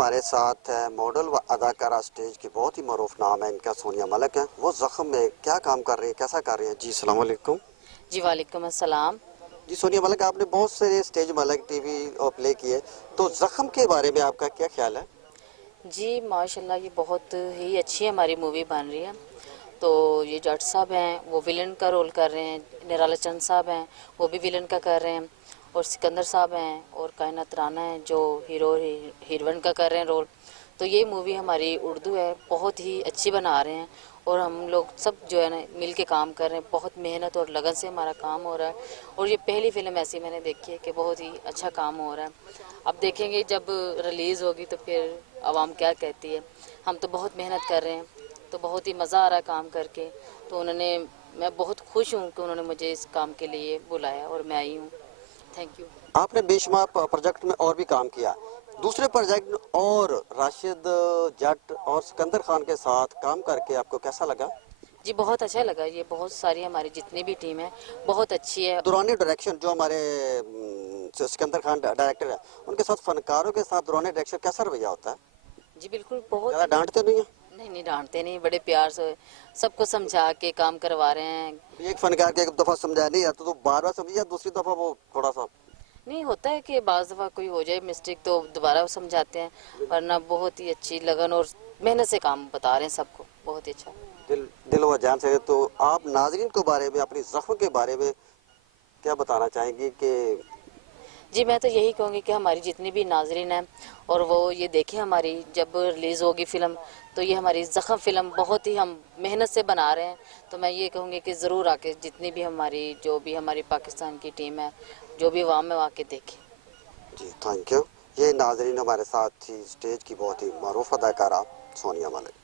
हमारे साथ है मॉडल व अदाकारा स्टेज की, बहुत ही मरूफ नाम है इनका, सोनिया मलिक है। वो ज़ख्म में क्या काम कर रही हैं, कैसा कर रही हैं? जी अस्सलाम वालेकुम। जी वालेकुम अस्सलाम। जी सोनिया मलिक, आपने बहुत सारे स्टेज मलिक टीवी और प्ले किए, तो ज़ख्म के बारे में आपका क्या ख्याल है? जी माशाल्लाह ये बहुत ही अच्छी हमारी मूवी बन रही है। तो ये जट साहब हैं वो विलन का रोल कर रहे हैं, निराला चंद साहब हैं वो भी विलन का कर रहे हैं, और सिकंदर साहब हैं और कायनात राना है जो हीरो हीरोइन का कर रहे हैं रोल। तो ये मूवी हमारी उर्दू है, बहुत ही अच्छी बना रहे हैं और हम लोग सब जो है ना मिल के काम कर रहे हैं। बहुत मेहनत और लगन से हमारा काम हो रहा है और ये पहली फ़िल्म ऐसी मैंने देखी है कि बहुत ही अच्छा काम हो रहा है। अब देखेंगे जब रिलीज़ होगी तो फिर आवाम क्या कहती है। हम तो बहुत मेहनत कर रहे हैं, तो बहुत ही मज़ा आ रहा है काम करके। तो उन्होंने, मैं बहुत खुश हूँ कि उन्होंने मुझे इस काम के लिए बुलाया और मैं आई हूँ। Thank you. आपने बेशुमार प्रोजेक्ट में और भी काम किया, दूसरे प्रोजेक्ट और राशिद जट और सिकंदर खान के साथ काम करके आपको कैसा लगा? जी बहुत अच्छा लगा। ये बहुत सारी हमारी जितनी भी टीम है बहुत अच्छी है। दौरान डायरेक्शन जो हमारे सिकंदर खान डायरेक्टर है, उनके साथ फनकारों के साथ दौरान डायरेक्शन कैसा रवैया होता है? जी बिल्कुल बहुत ज़्यादा ही। डांटते नहीं है? नहीं नहीं डांटते नहीं, बड़े प्यार से सबको समझा के काम करवा रहे हैं। एक फनकार के एक दफ़ा समझाया नहीं आता तो बार बार समझिए, दूसरी दफ़ा वो थोड़ा सा नहीं होता है कि बाज़ दफ़ा कोई हो जाए मिस्टेक तो दोबारा समझाते हैं, वरना बहुत ही अच्छी लगन और मेहनत से काम बता रहे हैं सबको, बहुत ही अच्छा। दिल व जान से। तो आप नाजरीन के बारे में, अपनी ज़ख्म के बारे में क्या बताना चाहेंगे कि जी मैं तो यही कहूँगी कि हमारी जितनी भी नाजरीन हैं और वो ये देखें हमारी जब रिलीज़ होगी फ़िल्म, तो ये हमारी ज़ख्म फ़िल्म बहुत ही हम मेहनत से बना रहे हैं। तो मैं ये कहूँगी कि ज़रूर आके जितनी भी हमारी जो भी हमारी पाकिस्तान की टीम है, जो भी अवाम है, वो आके देखें। जी थैंक यू। ये नाजरीन हमारे साथ थी स्टेज की बहुत ही मरूफ अदाकारा सोनिया मलिक।